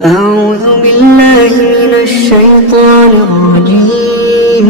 أعوذ بالله من الشيطان الرجيم.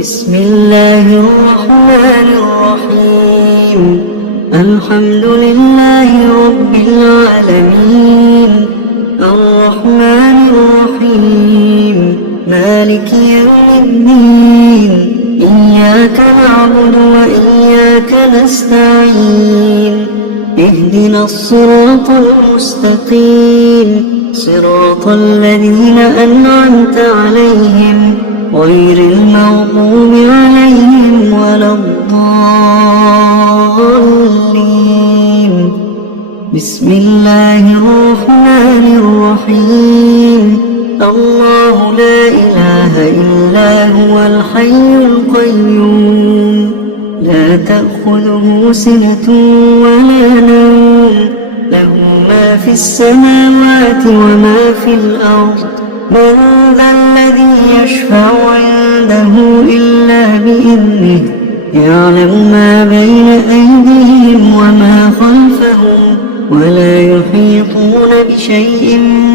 بسم الله الرحمن الرحيم. الحمد لله رب العالمين، الرحمن الرحيم، مالك يوم الدين. إياك نعبد وإياك نستعين. اهدنا الصراط المستقيم، صراط الذين أنعمت عليهم غير المغضوب عليهم ولا الضالين. بسم الله الرحمن الرحيم. الله لا إله إلا هو الحي القيوم، لا تأخذه سنة ولا نوم، له ما في السماوات وما في الأرض. من ذا الذي يشفع عنده إلا بإذنه، يعلم ما بين أيديهم وما خلفهم، ولا يحيطون بشيء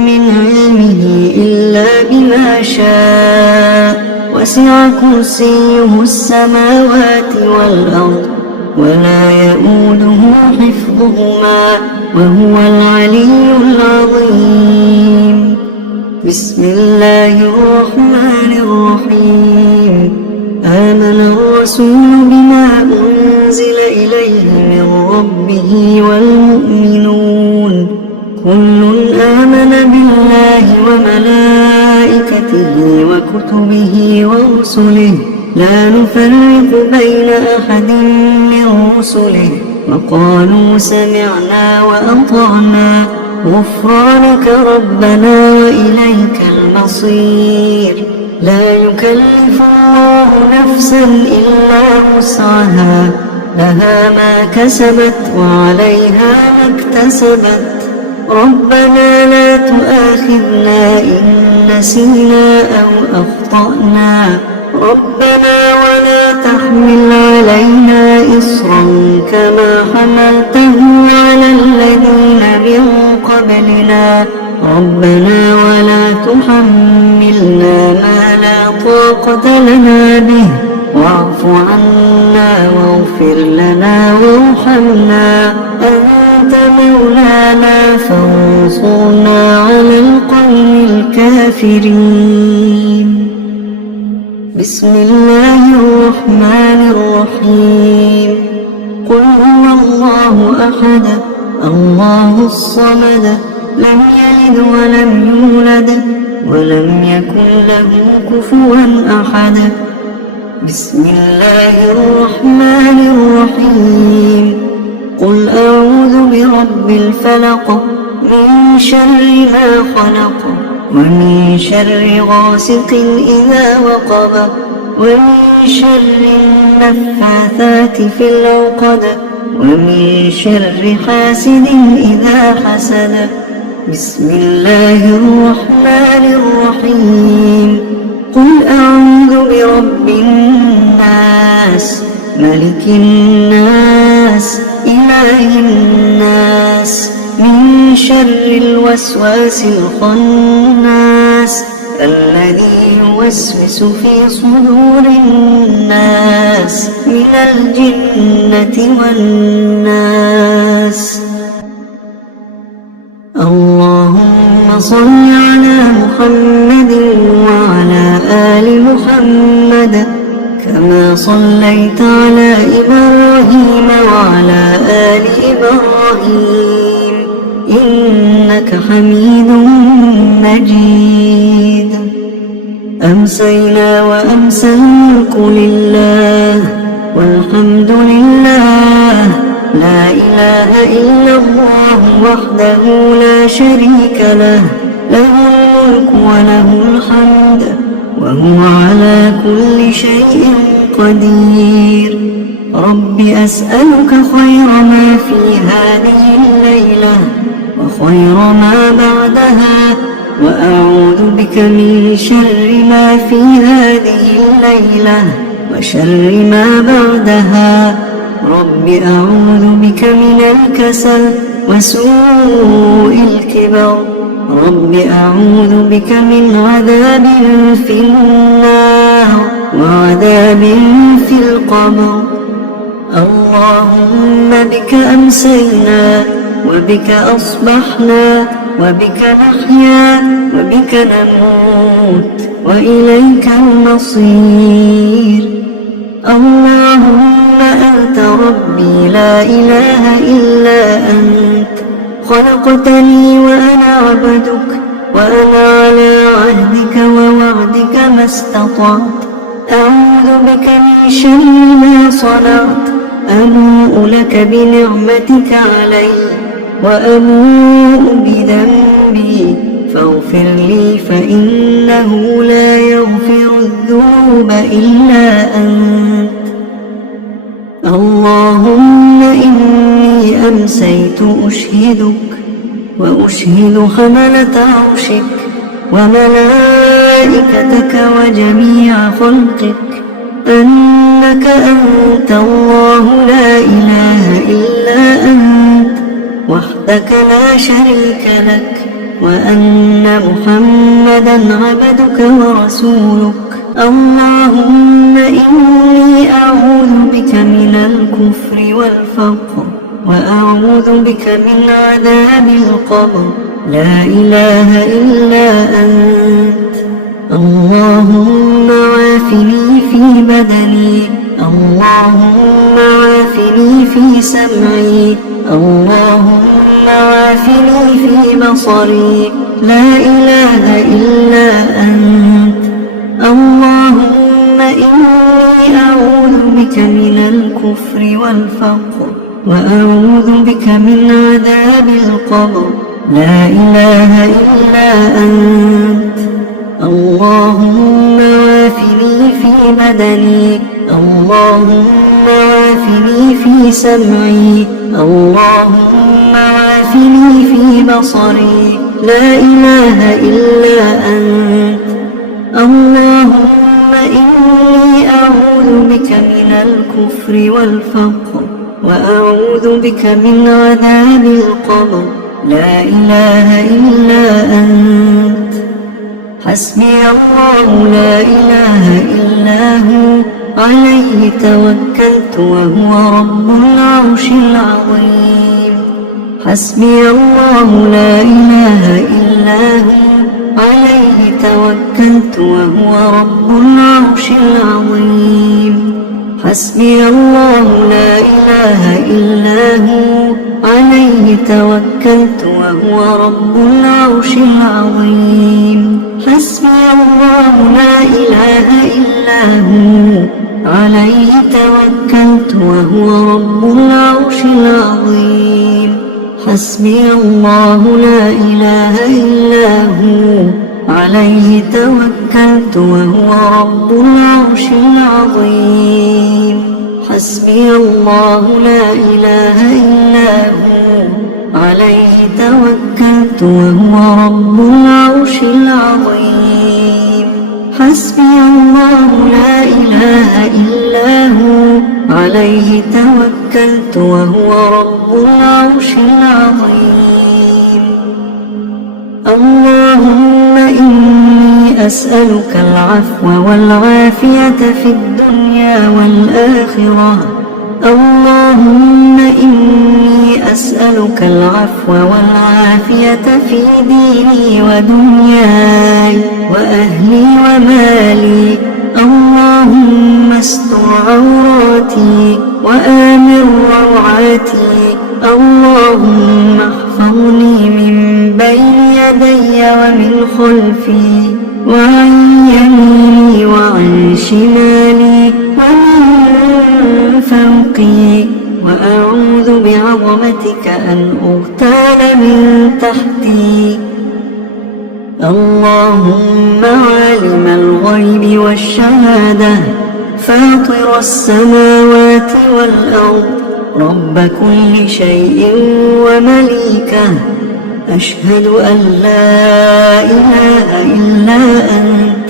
من علمه إلا بما شاء. وسع كرسيه السماوات والأرض، ولا يؤوده حفظهما، وهو العلي العظيم. بسم الله الرحمن الرحيم. آمن الرسول بما أنزل إليه من ربه والمؤمنون، كل آمن بالله وملائكته وكتبه ورسله، لا نفرق بين أحد من رسله، وقالوا سمعنا وأطعنا غفرانك ربنا وإليك المصير. لا يكلف الله نفسا إلا وسعها، لها ما كسبت وعليها ما اكتسبت. ربنا لا تؤاخذنا إن نسينا أو أخطأنا، ربنا ولا تحمل علينا إصرا كما حملته على الذين من قبلنا، ربنا ولا تحملنا ما لا طاقة لنا به، واعف عنا واغفر لنا وارحمنا، أنت مولانا فانصرنا على القوم الكافرين. بسم الله الرحمن الرحيم. قل هو الله أحد، الله الصمد، لم يلد ولم يولد ولم يكن له كفوا أحد. بسم الله الرحمن الرحيم. قل أعوذ برب الفلق، من شر ما خلق، ومن شر غاسق إذا وقب، ومن شر النفاثات في العقد، ومن شر حاسد إذا حسد. بسم الله الرحمن الرحيم. قل أعوذ برب الناس، ملك الناس، إله الناس، من شر الوسواس الخناس، الذي يوسوس في صدور الناس من الجنة والناس. اللهم صل على محمد وعلى آل محمد، كما صليت على إبراهيم وعلى آل إبراهيم إنك حميد مجيد. أمسينا وأمسى الملك لله، والحمد لله، لا إله إلا الله وحده لا شريك له، له الملك وله الحمد وهو على كل شيء قدير. رب أسألك خير ما في هذه الليلة وخير ما بعدها، وأعوذ بك من شر ما في هذه الليلة وشر ما بعدها. رب أعوذ بك من الكسل وسوء الكبر رب أعوذ بك من عذاب في النار وعذاب في القبر. اللهم بك أمسينا وبك أصبحنا وبك نحيا وبك نموت وإليك المصير. اللهم أنت ربي لا إله إلا أنت، خلقتني وأنا عبدك، وأنا على عهدك ووعدك ما استطعت. أعوذ بك من شر ما صنعت، أبوء لك بنعمتك علي وأبوء بذنبي فاغفر لي فإنه لا يغفر الذنوب إلا أنت. اللهم إني أمسيت أشهدك وأشهد حملة عرشك وملائكتك وجميع خلقك أنك أنت الله لا إله إلا أنت وحدك لا شريك لك، وأن محمدا عبدك ورسولك. اللهم إني أعوذ بك من الكفر والفقر، وأعوذ بك من عذاب القبر، لا إله إلا أنت. اللهم عافني في بدني، اللهم عافني في سمعي، اللهم عافني في بصري، لا إله إلا أنت. اللهم إني أعوذ بك من الكفر والفقر، وأعوذ بك من عذاب القبر، لا إله إلا أنت. اللهم عافني في بدني، اللهم عافني في سمعي، اللهم عافني في بصري، لا إله إلا أنت. اللهم إني أعوذ بك من الكفر والفقر، وأعوذ بك من عذاب القبر، لا إله إلا أنت. حسبي الله لا إله إلا هو، عليه توكلت وهو رب العرش العظيم. حسبي الله لا إله إلا هو، عليه توكلت وهو رب العرش العظيم. حسبي الله لا إله إلا هو، عليه توكلت وهو رب العرش العظيم. حسبي الله لا إله إلا هو، عليه توكلت وهو رب العرش العظيم. حسبي الله لا إله إلا هو، عليه توكلت وهو رب العرش العظيم. حسبي الله لا إله إلا هو، عليه توكلت وهو رب العرش العظيم. حسبي الله لا إله إلا هو، عليه توكلت وهو رب العرش العظيم. اللهم إني أسألك العفو والعافية في الدنيا والآخرة. اللهم إني أسألك العفو والعافية في ديني ودنياي وأهلي ومالي. اللهم استر عوراتي وآمن روعاتي. اللهم احفظني من بين يدي ومن خلفي وعن يميني وعن شمالي ومن فوقي، وأعوذ بعظمتك أن أغتال من تحتي. اللهم عالم الغيب والشهادة، فاطر السماوات والأرض، رب كل شيء ومليكه، أشهد أن لا إله إلا أنت.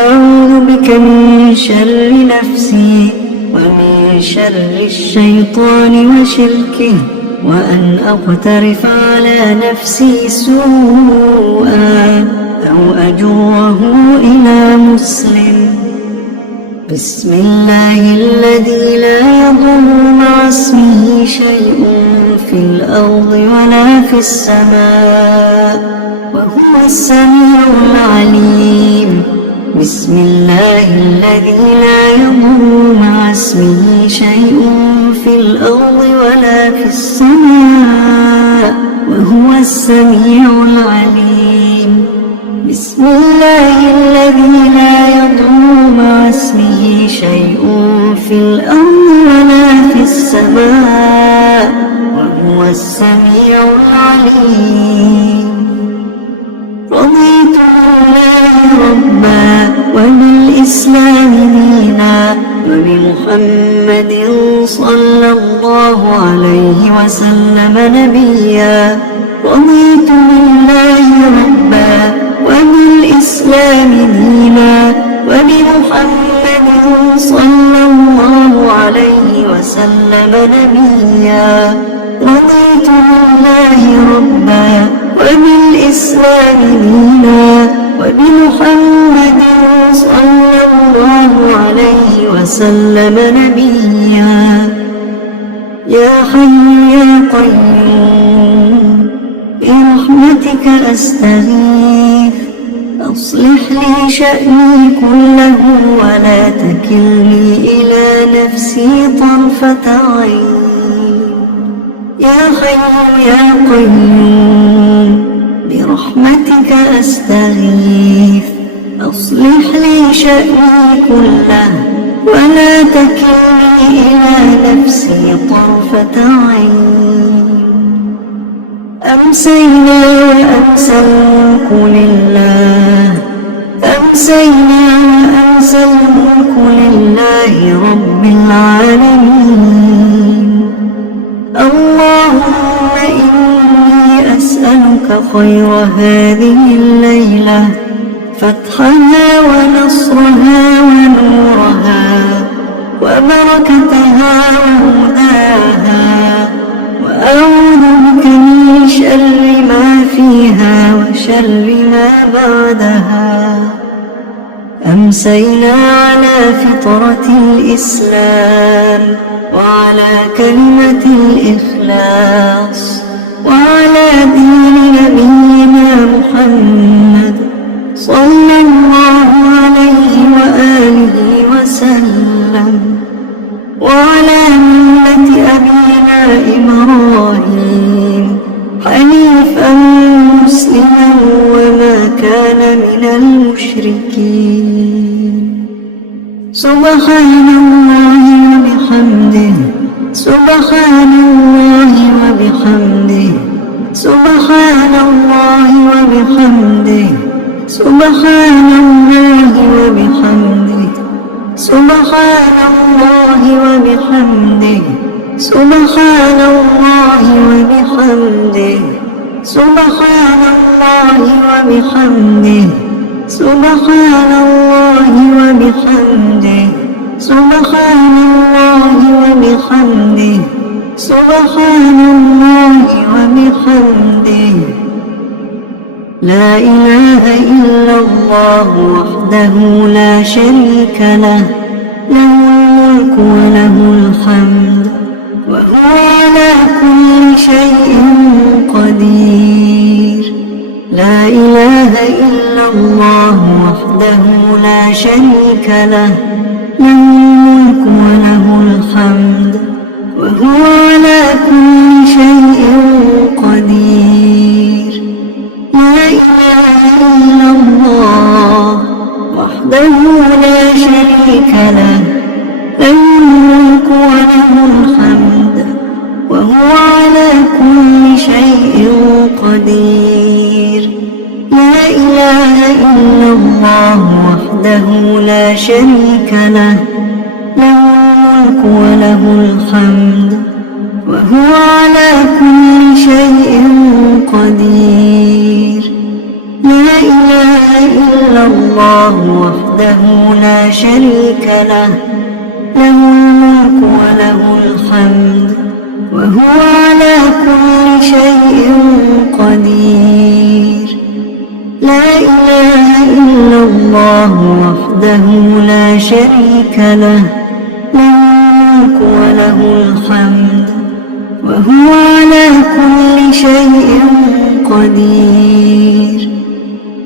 أعوذ بك من شر نفسي ومن شر الشيطان وشركه، وأن أقترف على على نفسي سوءا أو أجره إلى مسلم. بسم الله الذي لا يضر مع اسمه شيء في الأرض ولا في السماء وهو السميع العليم. بسم الله الذي لا يضر مع اسمه شيء في الأرض ولا في السماء وهو السميع العليم. بسم الله الذي لا يضر مع اسمه شيء في الأرض ولا في السماء وهو السميع العليم. رضيت بالله ربا وبالإسلام دينا وبمحمد صلى الله عليه وسلم نبيا. رضيت بالله ربا وبالإسلام دينا وبمحمد صلى الله عليه وسلم نبيا. رضيت بالله ربا وبالإسلام دينا وبمحمد صلى الله عليه وسلم نبيا. يا حي يا قيوم برحمتك أستغيث أصلح لي شأني كله ولا تكلني إلى نفسي طرفة عين. يا حي يا قيوم برحمتك أستغيث أصلح لي شأني كله ولا تكلني إلى نفسي طرفة عين. أمسينا وأمسى الملك لله أمسينا وأمسى الملك لله رب العالمين. اللهم إني أسألك خير هذه الليلة فتحها ونصرها ونورها وبركتها وهداها وأعوذ بك من شر ما فيها وشر ما بعدها. أمسينا على فطرة الإسلام وعلى كلمة الإخلاص وعلى دين نبينا محمد صلى الله عليه وآله وسلم وعلى ملة أبينا إبراهيم حنيفا مسلما وما كان من المشركين. سبحان الله وبحمده سبحان الله وبحمده سبحان الله وبحمده سبحان الله وبحمده سبحان الله وبحمده سبحان الله وبحمده سبحان الله وبحمده سبحان الله وبحمده سبحان الله وبحمده سبحان الله وبحمده. لا إله إلا الله وحده لا شريك له له الملك وله الحمد وهو على كل شيء قدير. لا إله إلا الله وحده لا شريك له له الملك وله الحمد وهو على كل شيء قدير. لا إله إلا الله وحده لا شريك له له الملك وله الحمد وهو على كل شيء قدير. لا إله إلا الله وحده لا شريك له له الملك وله الحمد وهو على كل شيء قدير. لا إله إلا الله وحده لا شريك له له الملك وله الحمد وهو على كل شيء قدير. لا إله إلا الله وحده لا شريك له، له الملك وله الحمد وهو على كل شيء قدير.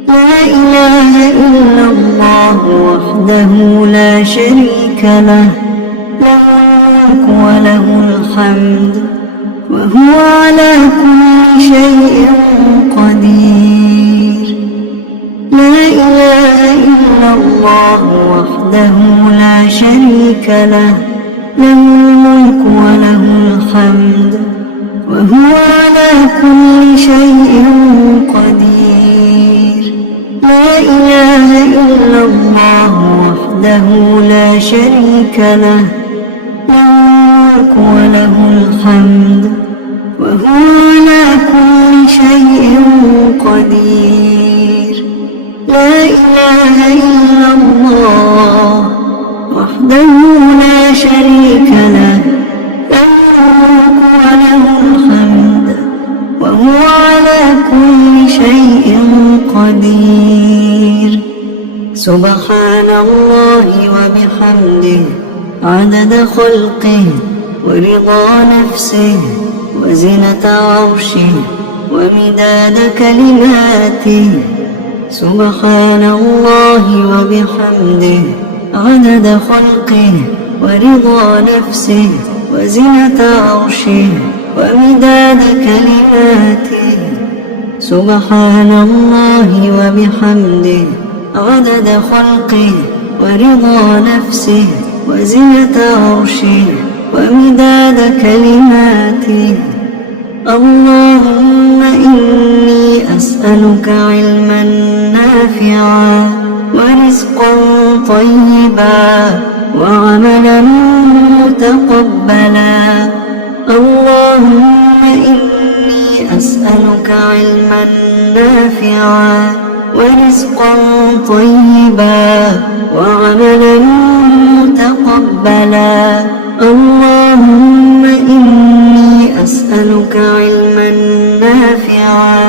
لا إله إلا الله وحده لا شريك له، له الملك وله الحمد وهو على كل شيء قدير. لا إله إلا الله وحده لا شريك له، له الملك وله الحمد وهو على كل شيء قدير. لا إله إلا الله وحده لا شريك له، له الملك وله الحمد وهو على كل شيء قدير. لا إله إلا الله وحده لا شريك له، له الملك وله الحمد وهو على كل شيء قدير. سبحان الله وبحمده عدد خلقه ورضا نفسه وزنة عرشه ومداد كلماته. سبحان الله وبحمده عدد خلقه ورضا نفسه وزنة عرشه ومداد كلماته. سبحان الله وبحمده عدد خلقه ورضا نفسه وزنة عرشه ومداد كلماته. اللهم إني أسألك علما نافعا ورزقا طيبا وعملا متقبلا. اللهم إني أسألك علما نافعا ورزقا طيبا وعملا متقبلا. اللهم إني أسألك علما نافعا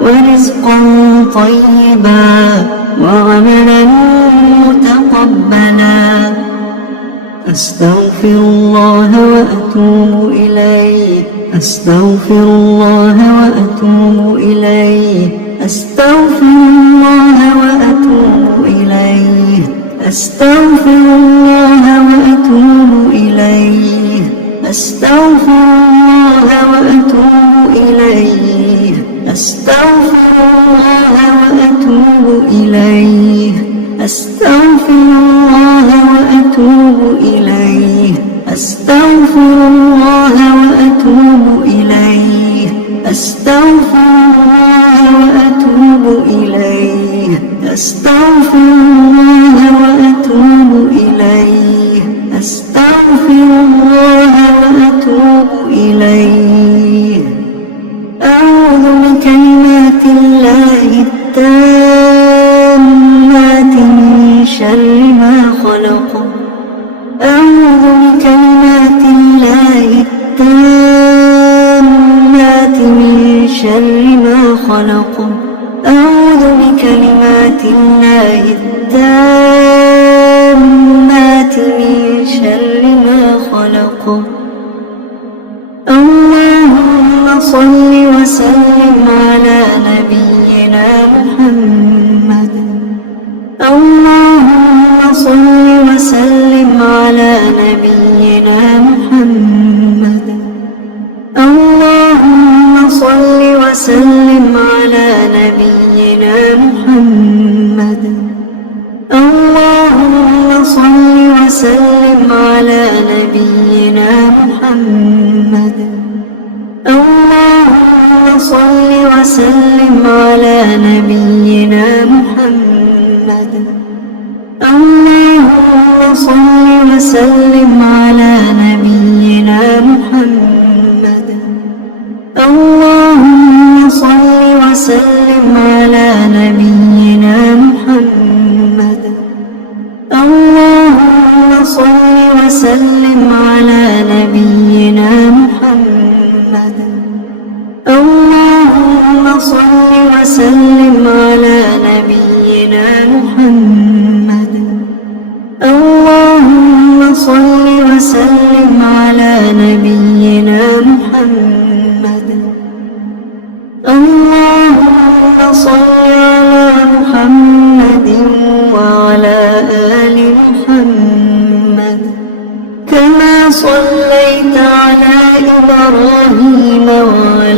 ورزقا طيبا وعملا متقبلا. أستغفر الله وأتوب إليه، أستغفر الله وأتوب إليه، أستغفر الله وأتوب إليه، أستغفر الله وأتوب إليه، أستغفر الله وأتوب إليه، أستغفر الله وأتوب إليه، أستغفر الله وأتوب إليه، أستغفر الله وأتوب إليه، أستغفر الله وأتوب إليه، أستغفر الله وأتوب إليه، أستغفر الله وأتوب إليه. أعوذ بكلمات الله التامات من شر ما خلق. أعوذ بكلمات الله التامات من شر ما خلق. أعوذ بكلمات الله التامات من شر ما خلق. اللهم صل وسلم على نبينا محمد. اللهم صل وسلم على نبينا محمد. اللهم صل وسلم على نبينا محمد. اللهم صل وسلم على نبينا محمد. اللهم صل وسلم على نبينا محمد. اللهم صل وسلم على نبينا محمد. اللهم صل وسلم على نبينا محمد. اللهم صل وسلم على نبينا محمد. صل على محمد وعلى آل محمد كما صليت على إبراهيم وعلى